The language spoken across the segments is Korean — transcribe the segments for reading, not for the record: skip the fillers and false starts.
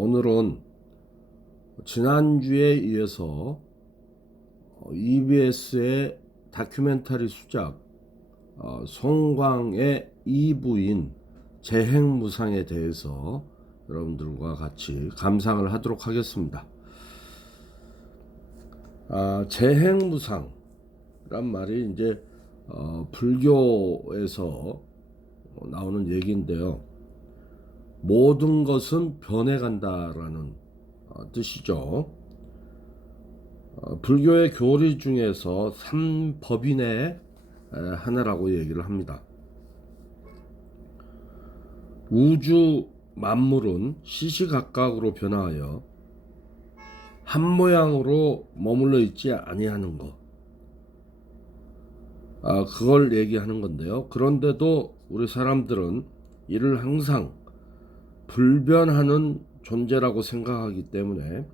오늘은 지난주에 이어서 EBS의 다큐멘터리 수작 송광의 2부인 재행무상에 대해서 여러분들과 같이 감상을 하도록 하겠습니다. 재행무상란 말이 이제 불교에서 나오는 얘기인데요. 모든 것은 변해간다라는 뜻이죠. 불교의 교리 중에서 3법인의 하나라고 얘기를 합니다. 우주 만물은 시시각각으로 변화하여 한 모양으로 머물러 있지 아니하는 것, 그걸 얘기하는 건데요. 그런데도 우리 사람들은 이를 항상 불변하는 존재라고 생각하기 때문에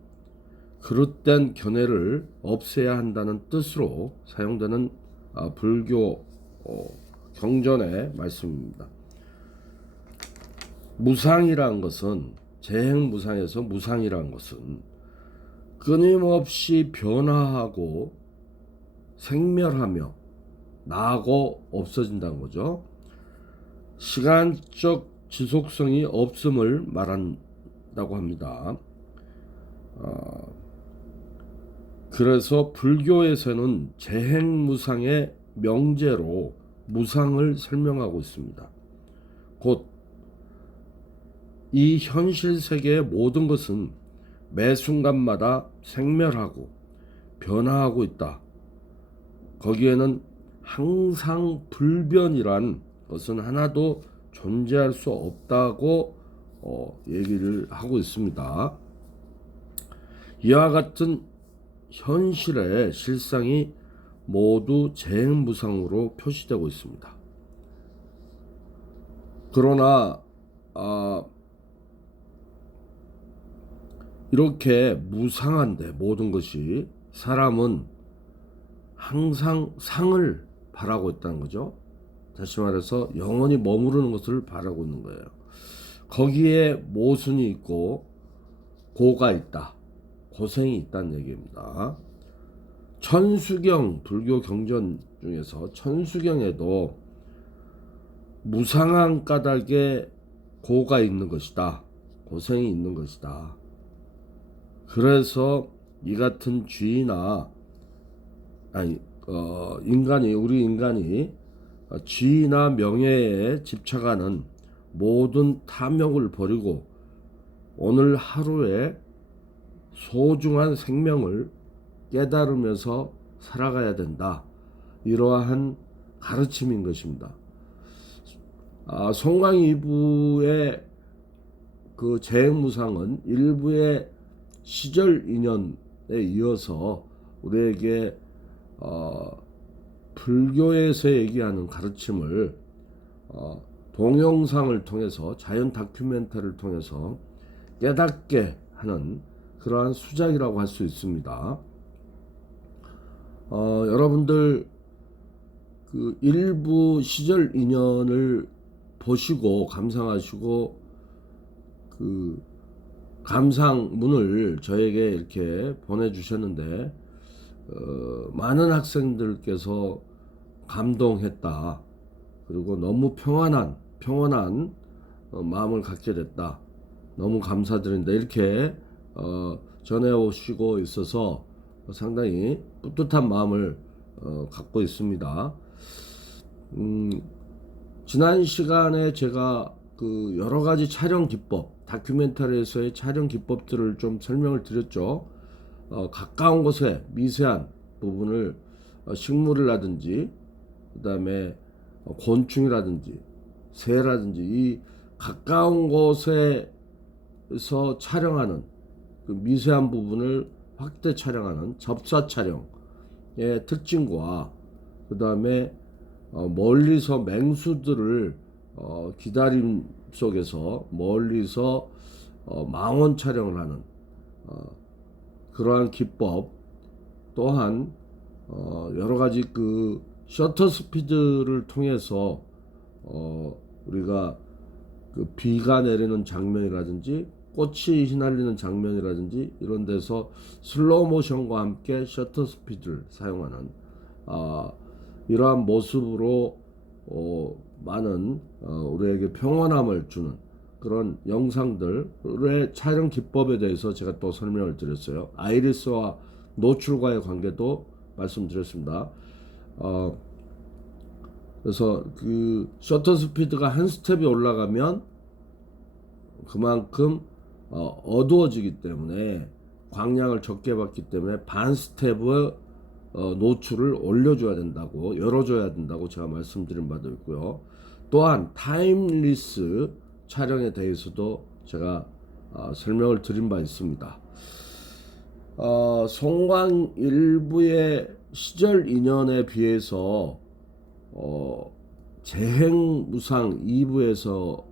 그릇된 견해를 없애야 한다는 뜻으로 사용되는 불교 경전의 말씀입니다. 무상이란 것은, 재행무상에서 무상이란 것은 끊임없이 변화하고 생멸하며 나고 없어진다는 거죠. 시간적 지속성이 없음을 말한다고 합니다. 그래서 불교에서는 재행무상의 명제로 무상을 설명하고 있습니다. 곧 이 현실 세계의 모든 것은 매 순간마다 생멸하고 변화하고 있다. 거기에는 항상 불변이란 것은 하나도 존재할 수 없다고 얘기를 하고 있습니다. 이와 같은 현실의 실상이 모두 재행무상으로 표시되고 있습니다. 그러나 이렇게 무상한데 모든 것이, 사람은 항상 상을 바라고 있다는 거죠. 다시 말해서 영원히 머무르는 것을 바라고 있는 거예요. 거기에 모순이 있고 고가 있다, 고생이 있다는 얘기입니다. 천수경, 불교 경전 중에서 천수경에도 무상한 까닭에 고가 있는 것이다, 고생이 있는 것이다. 그래서 이 같은 쥐나 우리 인간이 지위나 명예에 집착하는 모든 탐욕을 버리고 오늘 하루에 소중한 생명을 깨달으면서 살아가야 된다. 이러한 가르침인 것입니다. 송광 2부의 그 재행무상은 1부의 시절 인연에 이어서 우리에게 불교에서 얘기하는 가르침을 동영상을 통해서, 자연 다큐멘터리를 통해서 깨닫게 하는 그러한 수작이라고 할 수 있습니다. 여러분들 그 일부 시절 인연을 보시고 감상하시고 그 감상문을 저에게 이렇게 보내주셨는데 많은 학생들께서 감동했다, 그리고 너무 평안한 마음을 갖게 됐다, 너무 감사드린다, 이렇게 전해오시고 있어서 상당히 뿌듯한 마음을 갖고 있습니다. 지난 시간에 제가 그 여러 가지 촬영 기법, 다큐멘터리에서의 촬영 기법들을 좀 설명을 드렸죠. 가까운 곳에 미세한 부분을 식물이라든지 그 다음에 곤충이라든지 새라든지 이 가까운 곳에서 촬영하는 그 미세한 부분을 확대 촬영하는 접사 촬영의 특징과 그 다음에 멀리서 맹수들을 기다림 속에서 멀리서 망원 촬영을 하는 그러한 기법, 또한 여러 가지 그 셔터 스피드를 통해서 우리가 그 비가 내리는 장면이라든지 꽃이 휘날리는 장면이라든지 이런 데서 슬로우 모션과 함께 셔터 스피드를 사용하는 이러한 모습으로 많은 우리에게 평온함을 주는 그런 영상들의 촬영 기법에 대해서 제가 또 설명을 드렸어요. 아이리스와 노출과의 관계도 말씀드렸습니다. 그래서 그 셔터 스피드가 한 스텝이 올라가면 그만큼 어두워지기 때문에 광량을 적게 받기 때문에 반 스텝의 노출을 올려줘야 된다고, 열어줘야 된다고 제가 말씀드린 바도 있고요. 또한 타임리스 촬영에 대해서도 제가 설명을 드린 바 있습니다. 송광 일부의 시절 인연에 비해서 재행무상 2부에서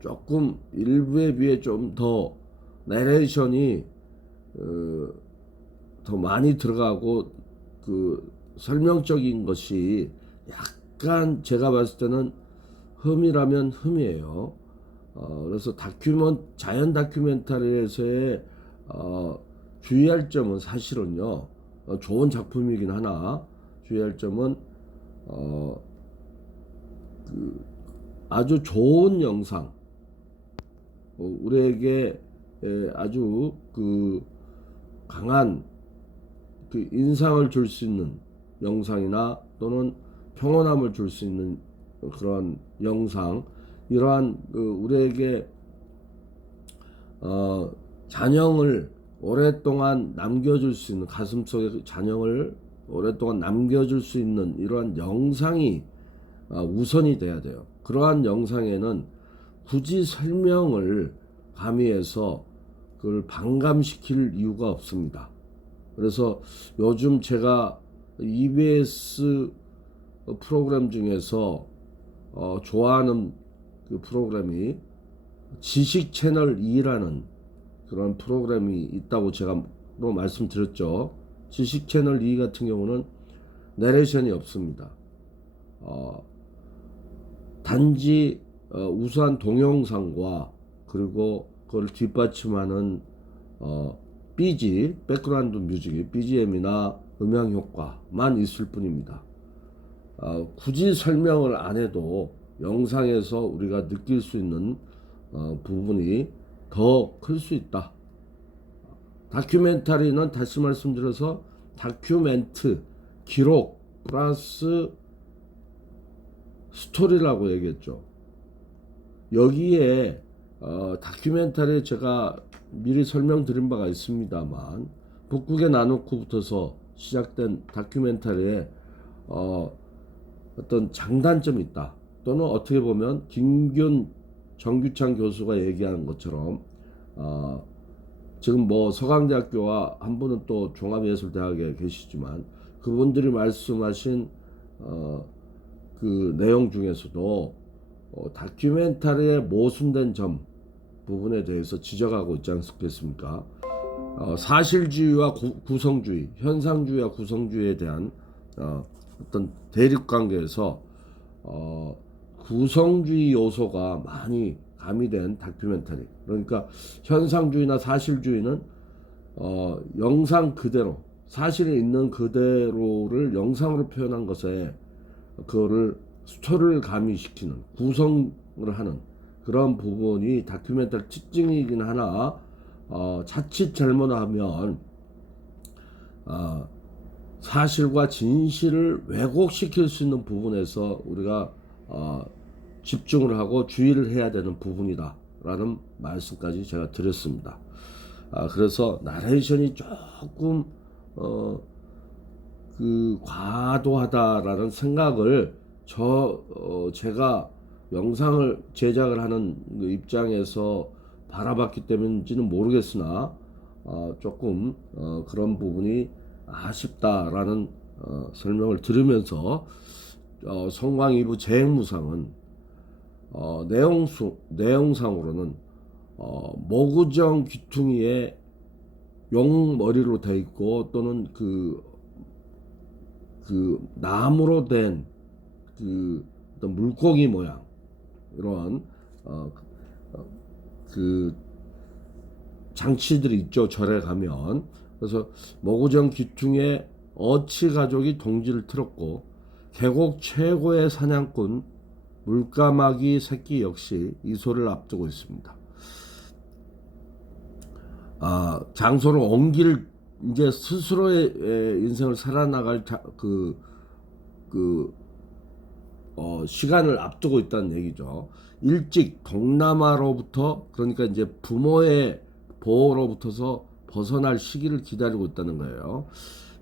조금 일부에 비해 좀 더 내레이션이 더 많이 들어가고 그 설명적인 것이 약간 제가 봤을 때는 흠이라면 흠이에요. 그래서 자연 다큐멘터리에서의 주의할 점은 사실은요, 좋은 작품이긴 하나 주의할 점은 아주 좋은 영상, 우리에게 아주 그 강한 그 인상을 줄 수 있는 영상이나 또는 평온함을 줄 수 있는 그런 영상, 이러한 우리에게 잔영을 오랫동안 남겨줄 수 있는, 가슴속에 잔영을 오랫동안 남겨줄 수 있는 이러한 영상이 우선이 돼야 돼요. 그러한 영상에는 굳이 설명을 가미해서 그걸 반감시킬 이유가 없습니다. 그래서 요즘 제가 EBS 프로그램 중에서 좋아하는 그 프로그램이 지식 채널 2라는 그런 프로그램이 있다고 제가 또 말씀드렸죠. 지식 채널 2 같은 경우는 내레이션이 없습니다. 단지 우수한 동영상과 그리고 그걸 뒷받침하는 BG, 백그라운드 뮤직이 BGM이나 음향 효과만 있을 뿐입니다. 굳이 설명을 안 해도 영상에서 우리가 느낄 수 있는 부분이 더 클 수 있다. 다큐멘터리는 다시 말씀드려서 다큐멘트, 기록 플러스 스토리라고 얘기했죠. 여기에 다큐멘터리에 제가 미리 설명드린 바가 있습니다만, 북극의 나누쿠부터서 시작된 다큐멘터리에 어떤 장단점이 있다. 또는 어떻게 보면 김균 정규창 교수가 얘기하는 것처럼 지금 뭐 서강대학교와 한 분은 또 종합예술대학에 계시지만 그분들이 말씀하신 그 내용 중에서도 다큐멘터리의 모순된 점 부분에 대해서 지적하고 있지 않겠습니까? 사실주의와 구성주의, 현상주의와 구성주의에 대한 어떤 대립관계에서 구성주의 요소가 많이 가미된 다큐멘터리, 그러니까 현상주의나 사실주의는 영상 그대로, 사실에 있는 그대로를 영상으로 표현한 것에 그거를 스토리를 가미시키는, 구성을 하는 그런 부분이 다큐멘터리 특징이긴 하나, 자칫 잘못하면 사실과 진실을 왜곡시킬 수 있는 부분에서 우리가 집중을 하고 주의를 해야 되는 부분이다 라는 말씀까지 제가 드렸습니다. 그래서 나레이션이 조금 그 과도하다라는 생각을 제가 영상을 제작을 하는 그 입장에서 바라봤기 때문인지는 모르겠으나 조금 그런 부분이 아쉽다라는 설명을 들으면서 송광 2부 재행무상은 내용상으로는 모구정 귀퉁이에 용머리로 되어 있고 또는 그 나무로 된 그 어떤 물고기 모양, 이런 그 장치들이 있죠. 절에 가면. 그래서 모구정 귀퉁에 어치 가족이 동지를 틀었고 계곡 최고의 사냥꾼 물까마귀 새끼 역시 이소를 앞두고 있습니다. 장소를 옮길 이제 스스로의 인생을 살아나갈 시간을 앞두고 있다는 얘기죠. 일찍 동남아로부터 그러니까 이제 부모의 보호로부터서 벗어날 시기를 기다리고 있다는 거예요.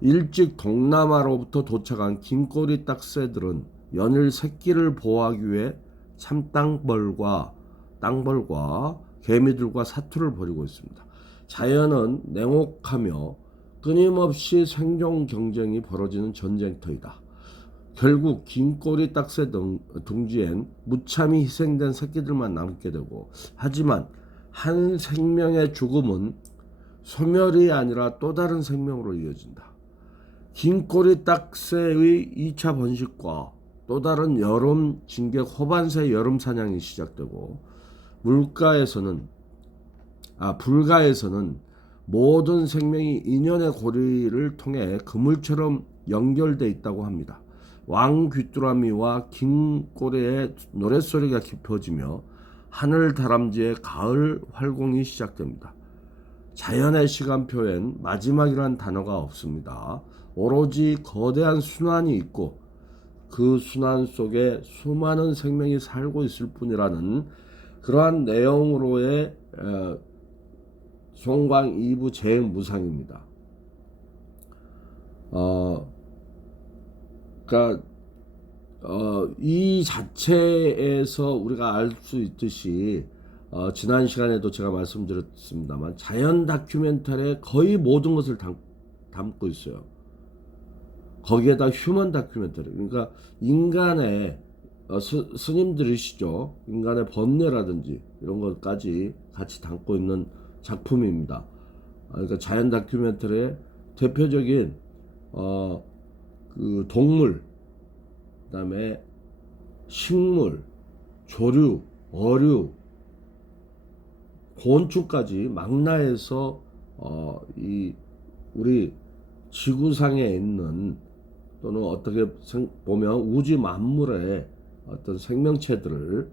일찍 동남아로부터 도착한 긴꼬리 딱새들은 연일 새끼를 보호하기 위해 참땅벌과 땅벌과 개미들과 사투를 벌이고 있습니다. 자연은 냉혹하며 끊임없이 생존 경쟁이 벌어지는 전쟁터이다. 결국 긴꼬리 딱새 둥지엔 무참히 희생된 새끼들만 남게 되고, 하지만 한 생명의 죽음은 소멸이 아니라 또 다른 생명으로 이어진다. 긴꼬리 딱새의 2차 번식과 또 다른 여름 진격 호반새 여름 사냥이 시작되고, 불가에서는 모든 생명이 인연의 고리를 통해 그물처럼 연결돼 있다고 합니다. 왕귀뚜라미와 긴꼬리의 노랫소리가 깊어지며 하늘 다람쥐의 가을 활공이 시작됩니다. 자연의 시간표엔 마지막이란 단어가 없습니다. 오로지 거대한 순환이 있고 그 순환 속에 수많은 생명이 살고 있을 뿐이라는 그러한 내용으로의 송광 2부 재무상입니다. 그러니까 이 자체에서 우리가 알 수 있듯이 지난 시간에도 제가 말씀드렸습니다만 자연 다큐멘터리의 거의 모든 것을 담고 있어요. 거기에다 휴먼 다큐멘터리, 그러니까 인간의 스님들이시죠. 인간의 번뇌라든지 이런 것까지 같이 담고 있는 작품입니다. 그러니까 자연 다큐멘터리의 대표적인 그 동물, 그다음에 식물, 조류, 어류, 곤충까지 망라해서 이 우리 지구상에 있는 또는 어떻게 보면 우주 만물의 어떤 생명체들을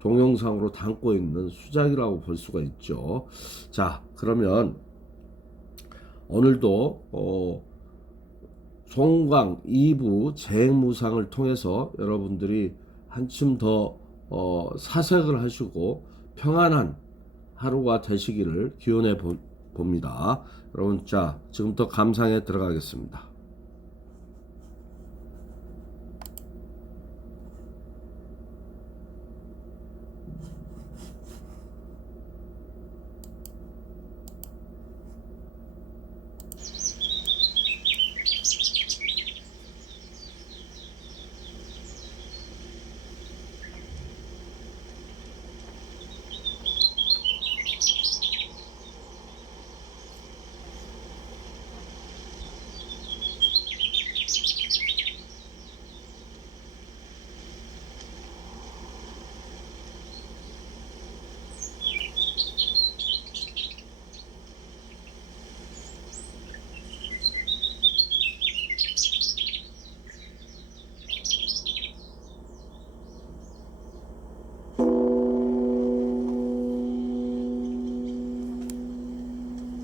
동영상으로 담고 있는 수작이라고 볼 수가 있죠. 자, 그러면 오늘도 송광 2부 재무상을 통해서 여러분들이 한층 더 사색을 하시고 평안한 하루가 되시기를 기원해 봅니다. 여러분, 자, 지금부터 감상에 들어가겠습니다.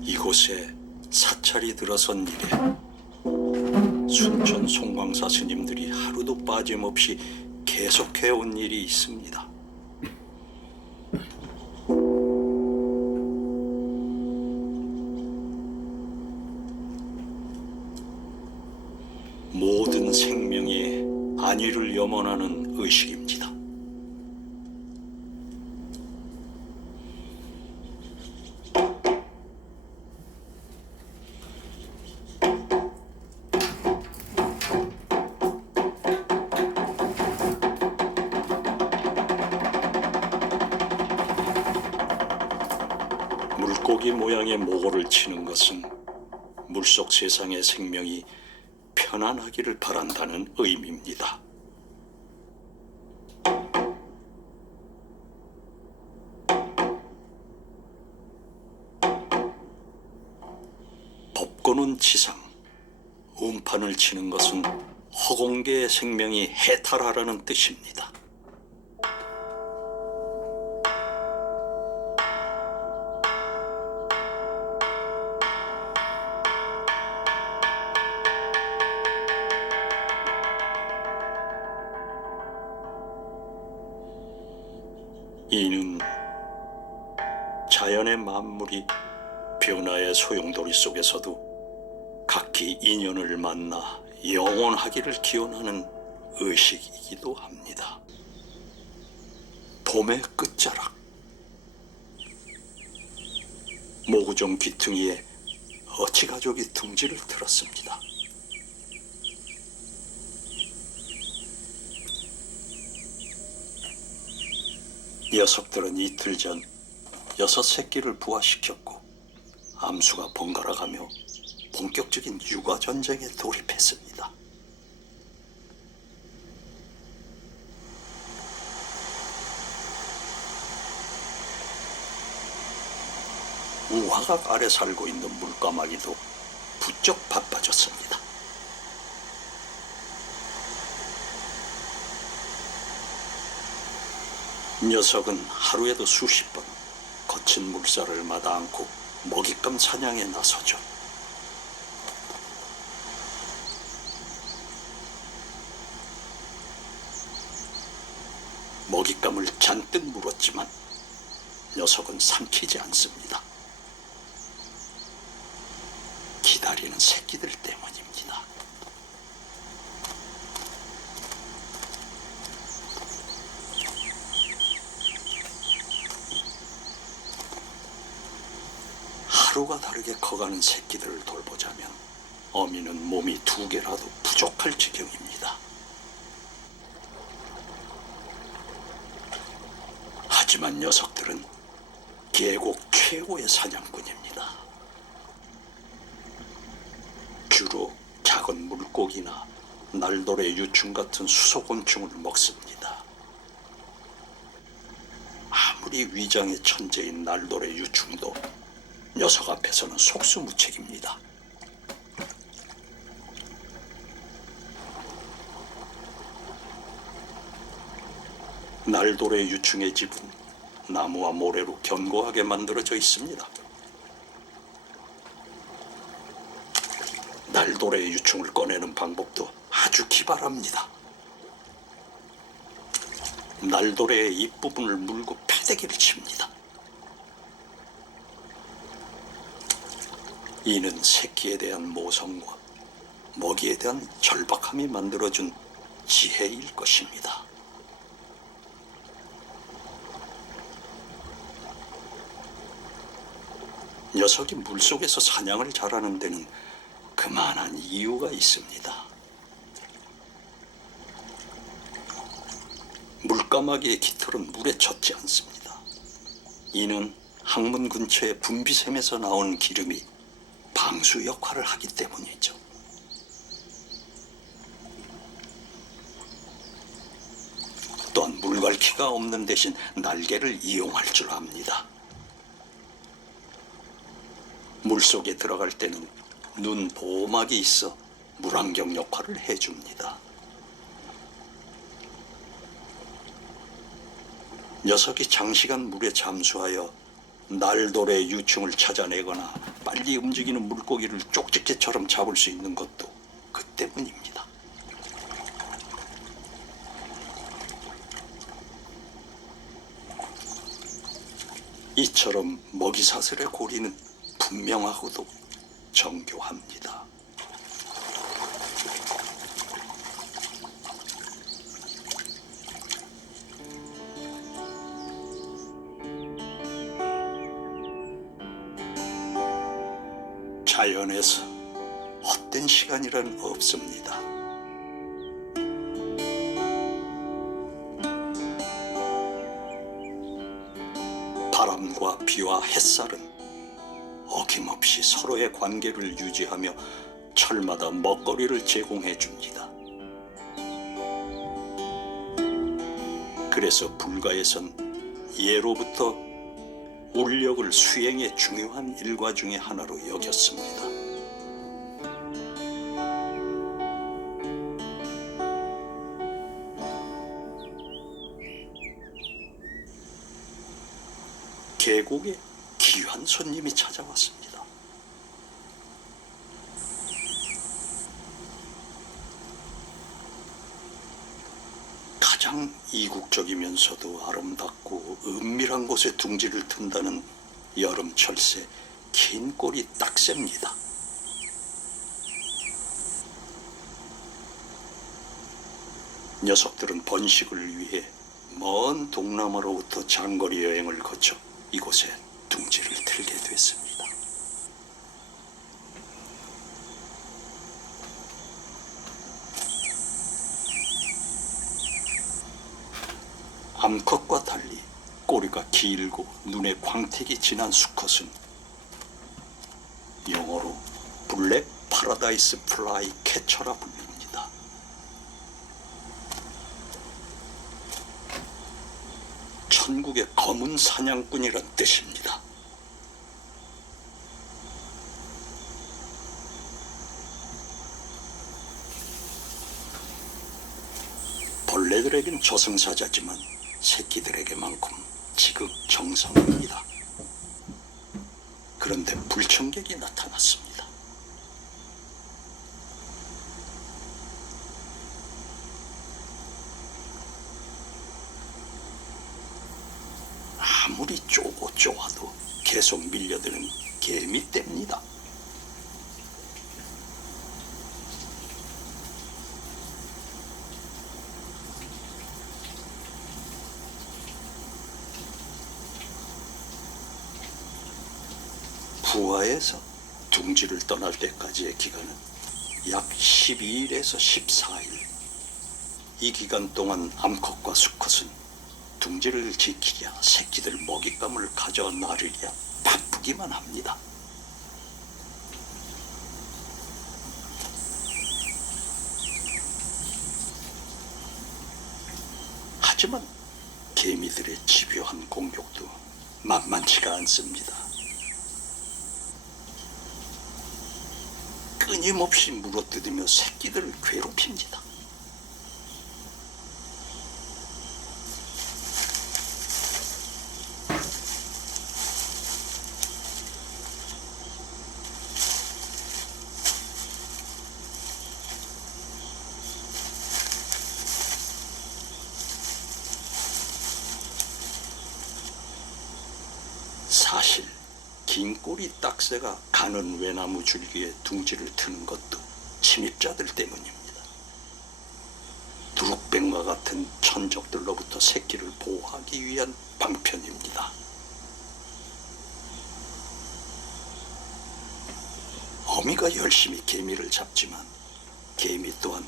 이곳에 사찰이 들어선 이래 순천 송광사 스님들이 하루도 빠짐없이 계속해온 일이 있습니다. 모든 생명의 안위를 염원하는 의식입니다. 물고기 모양의 모고를 치는 것은 물속 세상의 생명이 편안하기를 바란다는 의미입니다. 또는 지상, 음판을 치는 것은 허공계의 생명이 해탈하라는 뜻입니다. 이는 자연의 만물이 변화의 소용돌이 속에서도 각기 인연을 만나 영원하기를 기원하는 의식이기도 합니다. 봄의 끝자락, 모구정 귀퉁이에 어치가족이 둥지를 틀었습니다. 녀석들은 이틀 전 6새끼를 부화시켰고 암수가 번갈아가며 본격적인 육아 전쟁에 돌입했습니다. 우화각 아래 살고 있는 물까마귀도 부쩍 바빠졌습니다. 녀석은 하루에도 수십 번 거친 물살을 마다 않고 먹잇감 사냥에 나서죠. 먹잇감을 잔뜩 물었지만 녀석은 삼키지 않습니다. 기다리는 새끼들 때문입니다. 하루가 다르게 커가는 새끼들을 돌보자면 어미는 몸이 2개라도 부족할 지경입니다. 하지만 녀석들은 계곡 최고의 사냥꾼입니다. 주로 작은 물고기나 날돌의 유충 같은 수소곤충을 먹습니다. 아무리 위장의 천재인 날돌의 유충도 녀석 앞에서는 속수무책입니다. 날돌의 유충의 집은 나무와 모래로 견고하게 만들어져 있습니다. 날돌의 유충을 꺼내는 방법도 아주 기발합니다. 날돌의 잎부분을 물고 패대기를 칩니다. 이는 새끼에 대한 모성과 먹이에 대한 절박함이 만들어준 지혜일 것입니다. 녀석이 물속에서 사냥을 잘하는 데는 그만한 이유가 있습니다. 물까마귀의 깃털은 물에 젖지 않습니다. 이는 항문 근처의 분비샘에서 나온 기름이 방수 역할을 하기 때문이죠. 또한 물갈퀴가 없는 대신 날개를 이용할 줄 압니다. 물속에 들어갈 때는 눈 보호막이 있어 물안경 역할을 해줍니다. 녀석이 장시간 물에 잠수하여 날돌의 유충을 찾아내거나 빨리 움직이는 물고기를 쪽집게처럼 잡을 수 있는 것도 그 때문입니다. 이처럼 먹이사슬의 고리는 분명하고도 정교합니다. 자연에서 헛된 시간이란 없습니다. 바람과 비와 햇살은 어김없이 서로의 관계를 유지하며 철마다 먹거리를 제공해 줍니다. 그래서 불가에선 예로부터 울력을 수행의 중요한 일과 중의 하나로 여겼습니다. 계곡에 귀한 손님이 찾아왔습니다. 가장 이국적이면서도 아름답고 은밀한 곳에 둥지를 튼다는 여름철새 긴 꼬리 딱새입니다. 녀석들은 번식을 위해 먼 동남아로부터 장거리 여행을 거쳐 이곳에 둥지를 틀게 됐습니다. 암컷과 달리 꼬리가 길고 눈에 광택이 진한 수컷은 영어로 블랙 파라다이스 플라이 캐쳐라 불립니다. 천국의 검은 사냥꾼이란 뜻입니다. 벌레들에겐 저승사자지만 새끼들에게만큼 지극정성입니다. 그런데 불청객이 나타났습니다. 아무리 쪼아도 계속 밀려드는 개미떼입니다. 부하에서 둥지를 떠날 때까지의 기간은 약 12일에서 14일. 이 기간 동안 암컷과 수컷은 둥지를 지키랴 새끼들 먹잇감을 가져 나르랴 바쁘기만 합니다. 하지만 개미들의 집요한 공격도 만만치가 않습니다. 끊임없이 물어뜯으며 새끼들을 괴롭힙니다. 사실 긴 꼬리 딱새가 가는 외나무 줄기에 둥지를 트는 것도 침입자들 때문입니다. 누룩뱀과 같은 천적들로부터 새끼를 보호하기 위한 방편입니다. 어미가 열심히 개미를 잡지만 개미 또한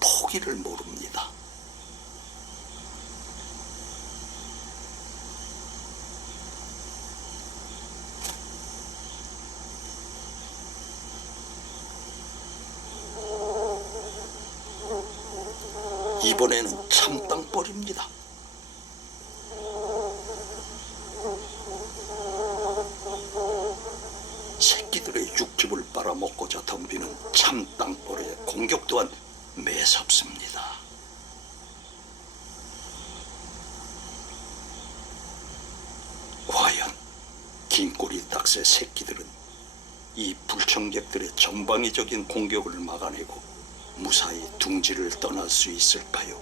포기를 모릅니다. 이번에는 참땅벌입니다. 새끼들의 육즙을 빨아먹고자 덤비는 참땅벌의 공격 또한 매섭습니다. 과연 긴꼬리 딱새 새끼들은 이 불청객들의 전방위적인 공격을 막아내고 무사히 둥지를 떠날 수 있을까요?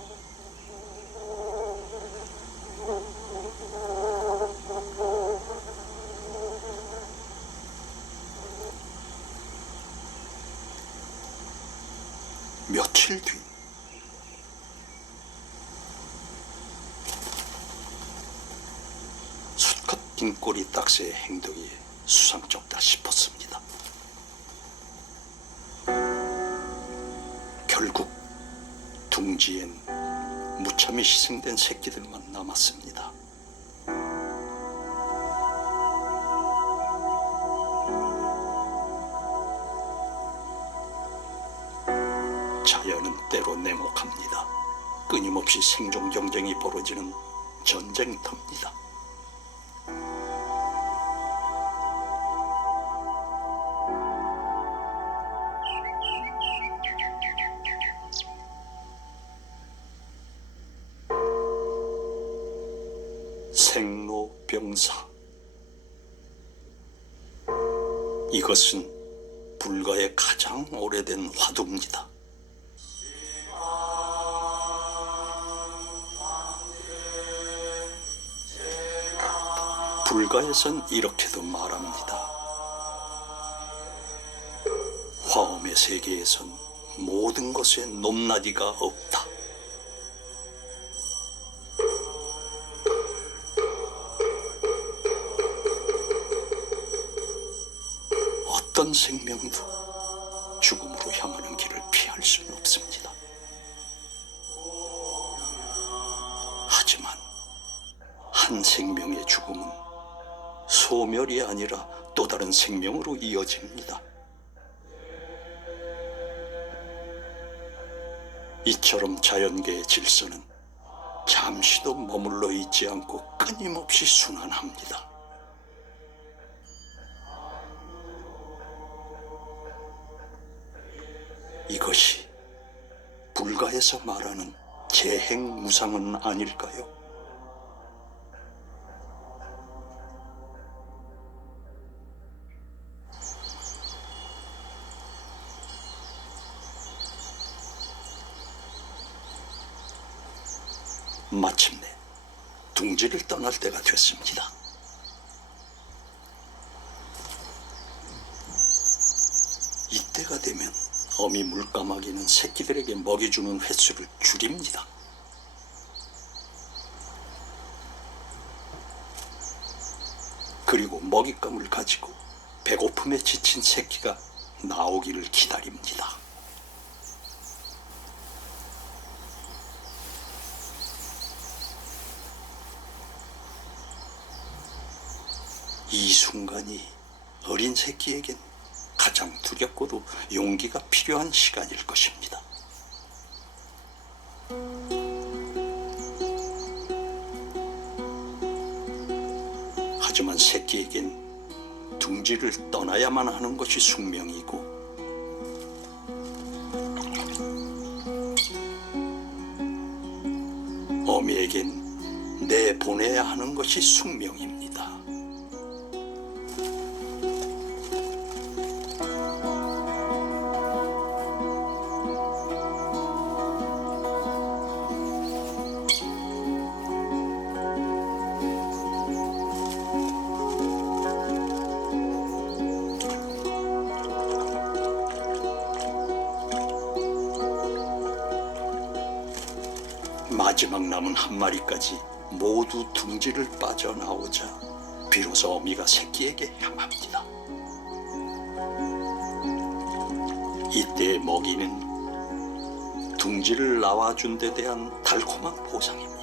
며칠 뒤 수컷 긴꼬리 딱새의 행동이 수상쩍다 싶었습니다. 결국 둥지엔 무참히 희생된 새끼들만 남았습니다. 자연은 때로 냉혹합니다. 끊임없이 생존 경쟁이 벌어지는 전쟁터입니다. 생로병사, 이것은 불가의 가장 오래된 화두입니다. 불가에선 이렇게도 말합니다. 화엄의 세계에선 모든 것에 높낮이가 없다. 어떤 생명도 죽음으로 향하는 길을 피할 수는 없습니다. 하지만 한 생명의 죽음은 소멸이 아니라 또 다른 생명으로 이어집니다. 이처럼 자연계의 질서는 잠시도 머물러 있지 않고 끊임없이 순환합니다. 이것이 불가에서 말하는 재행무상은 아닐까요? 마침내 둥지를 떠날 때가 됐습니다. 이때가 되면 어미 물까마귀는 새끼들에게 먹이 주는 횟수를 줄입니다. 그리고 먹잇감을 가지고 배고픔에 지친 새끼가 나오기를 기다립니다. 이 순간이 어린 새끼에겐 가장 두렵고도 용기가 필요한 시간일 것입니다. 하지만 새끼에겐 둥지를 떠나야만 하는 것이 숙명이고 어미에겐 내보내야 하는 것이 숙명입니다. 마지막 남은 한 마리까지 모두 둥지를 빠져나오자 비로소 어미가 새끼에게 향합니다. 이때의 먹이는 둥지를 나와준 데 대한 달콤한 보상입니다.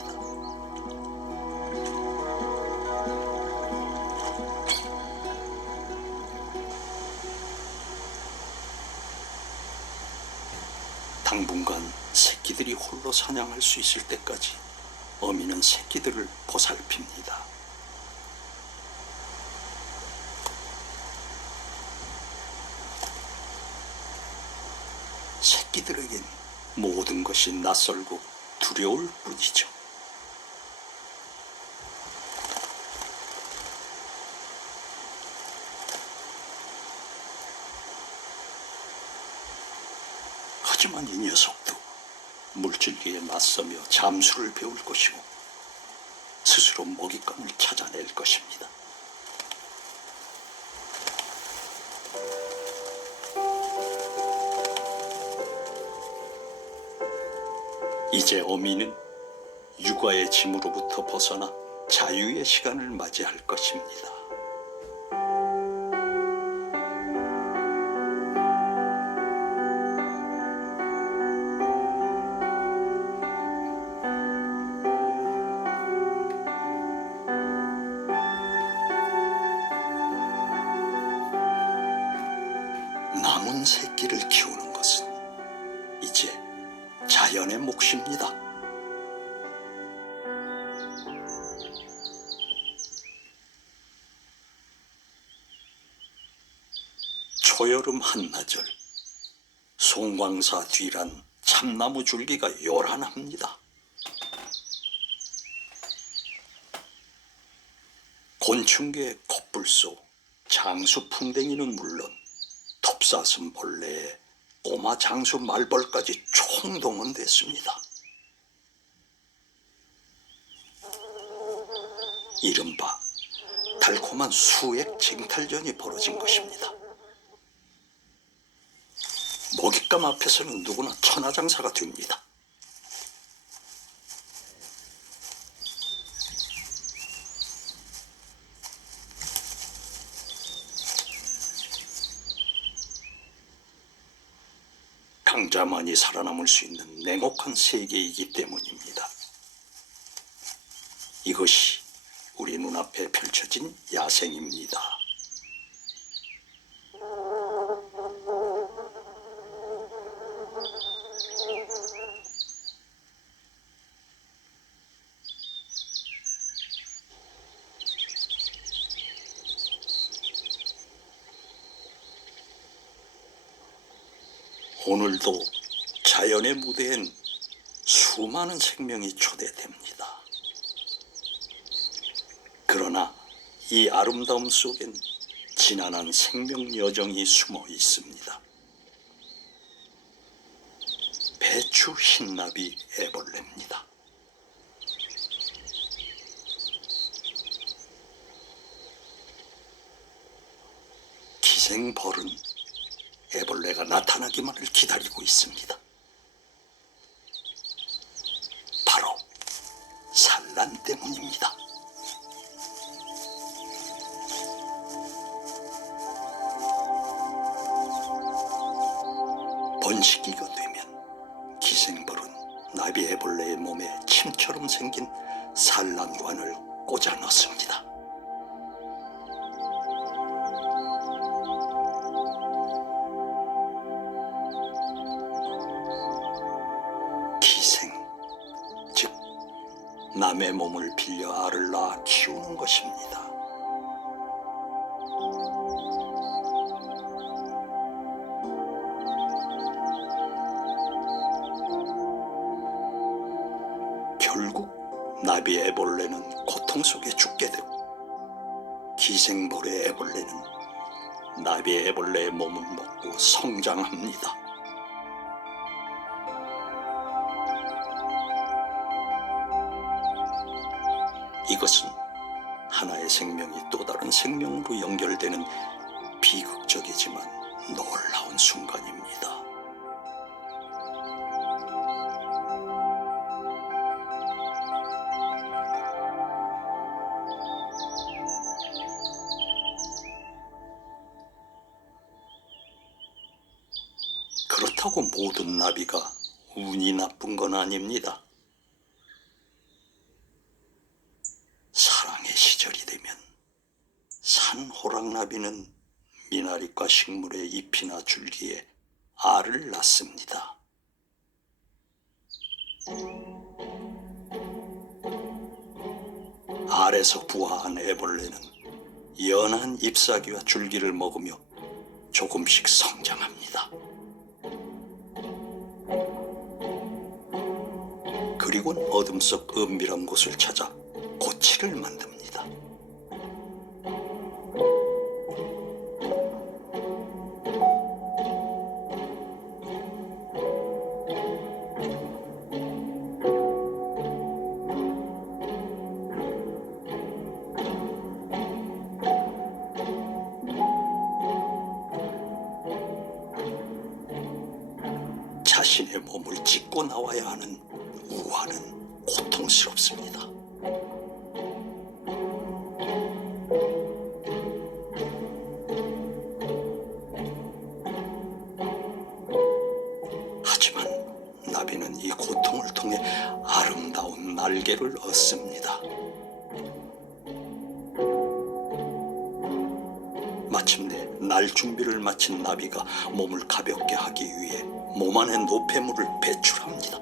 당분간 새끼들이 홀로 사냥할 수 있을 때까지 어미는 새끼들을 보살핍니다. 새끼들에겐 모든 것이 낯설고 두려울 뿐이죠. 하지만 이 녀석도 물질계에 맞서며 잠수를 배울 것이고 스스로 먹잇감을 찾아낼 것입니다. 이제 어미는 육아의 짐으로부터 벗어나 자유의 시간을 맞이할 것입니다. 남은 새끼를 키우는 것은 이제 자연의 몫입니다. 초여름 한나절, 송광사 뒤란 참나무 줄기가 요란합니다. 곤충계의 콧불 속 장수풍뎅이는 물론 톱사슴 벌레에 꼬마 장수 말벌까지 총동원됐습니다. 이른바 달콤한 수액 쟁탈전이 벌어진 것입니다. 먹잇감 앞에서는 누구나 천하장사가 됩니다. 강자만이 살아남을 수 있는 냉혹한 세계이기 때문입니다. 이것이 우리 눈앞에 펼쳐진 야생입니다. 오늘도 자연의 무대엔 수많은 생명이 초대됩니다. 그러나 이 아름다움 속엔 지난한 생명 여정이 숨어 있습니다. 배추 흰나비 애벌레입니다. 기생벌은 애벌레가 나타나기만을 기다리고 있습니다. 바로 산란 때문입니다. 번식기가 되면 기생벌은 나비 애벌레의 몸에 침처럼 생긴 산란관을 꽂아 넣습니다. 기생, 즉 남의 몸을 빌려 알을 낳아 키우는 것입니다. 결국 나비 애벌레는 고통 속에 죽게 되고 기생벌의 애벌레는 나비 애벌레의 몸을 먹고 성장합니다. 이것은 하나의 생명이 또 다른 생명으로 연결되는 비극적이지만 놀라운 순간입니다. 그렇다고 모든 나비가 운이 나쁜 건 아닙니다. 사랑의 시절이 되면 산호랑나비는 미나리과 식물의 잎이나 줄기에 알을 낳습니다. 알에서 부화한 애벌레는 연한 잎사귀와 줄기를 먹으며 조금씩 성장합니다. 그리고는 어둠 속 은밀한 곳을 찾아 고치를 만듭니다. 자신의 몸을 찢고 나와야 하는 우화는 고통스럽습니다. 하지만 나비는 이 고통을 통해 아름다운 날개를 얻습니다. 마침내 날 준비를 마친 나비가 몸을 가볍게 하기 위해 몸 안에 노폐물을 배출합니다.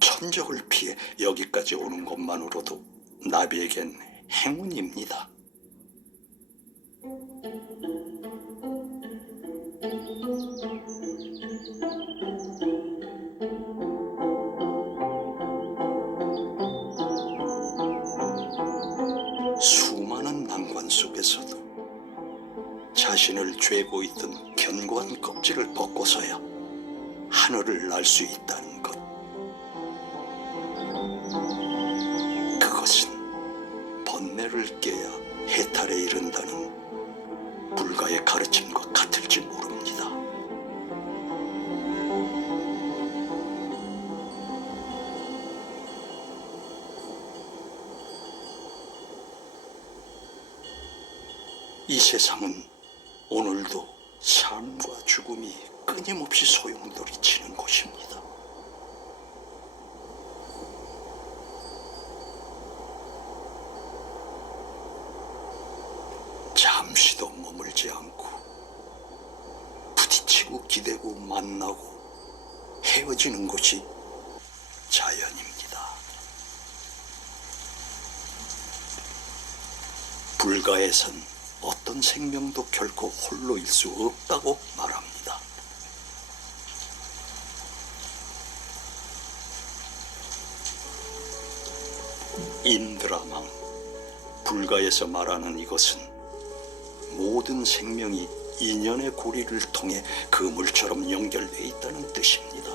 천적을 피해 여기까지 오는 것만으로도 나비에겐 행운입니다. 껍질을 벗고서야 하늘을 날 수 있다는 것. 그것은 번뇌를 깨야 해탈에 이른다는 불가의 가르침과 같을지 모릅니다. 이 세상은 오늘도 삶과 죽음이 끊임없이 소용돌이치는 곳입니다. 잠시도 머물지 않고 부딪히고 기대고 만나고 헤어지는 것이 자연입니다. 불가에선 어떤 생명도 결코 홀로일 수 없다고 말합니다. 인드라망, 불가에서 말하는 이것은 모든 생명이 인연의 고리를 통해 그물처럼 연결되어 있다는 뜻입니다.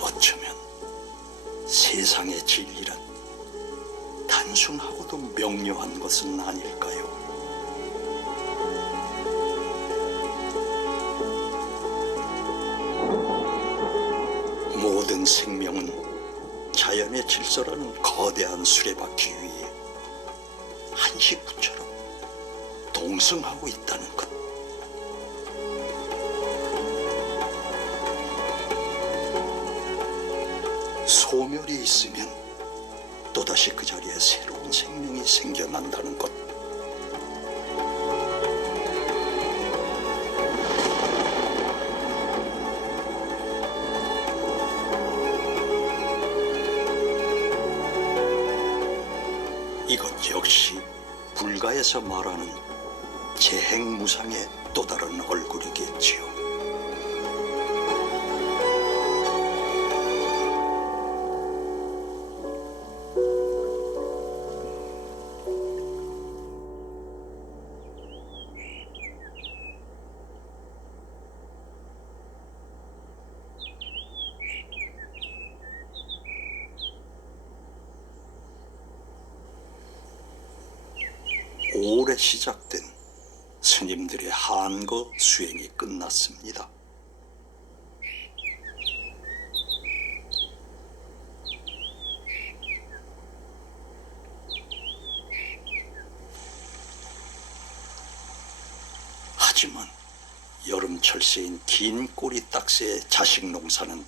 어쩌면 세상의 진리란 단순하고도 명료한 것은 아닐까요? 모든 생명은 자연의 질서라는 거대한 수레바퀴 위에 한식구처럼 동승하고 있다는 것. 소멸이 있으면 또다시 그 자리에 새로운 생명이 생겨난다는 것. 이것 역시 불가에서 말하는 재행무상의 또 다른 얼굴이겠지요. 올해 시작된 스님들의 한거 수행이 끝났습니다. 하지만 여름철새인 긴 꼬리 딱새의 자식 농사는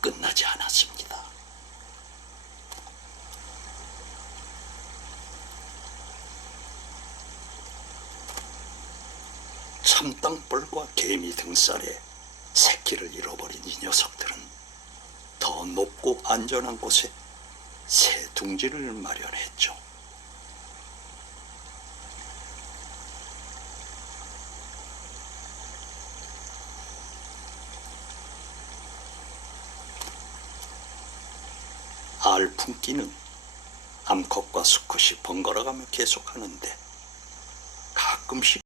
끝나지 않았습니다. 참땅벌과 개미 등살에 새끼를 잃어버린 이 녀석들은 더 높고 안전한 곳에 새 둥지를 마련했죠. 알 품기는 암컷과 수컷이 번갈아가며 계속하는데 가끔씩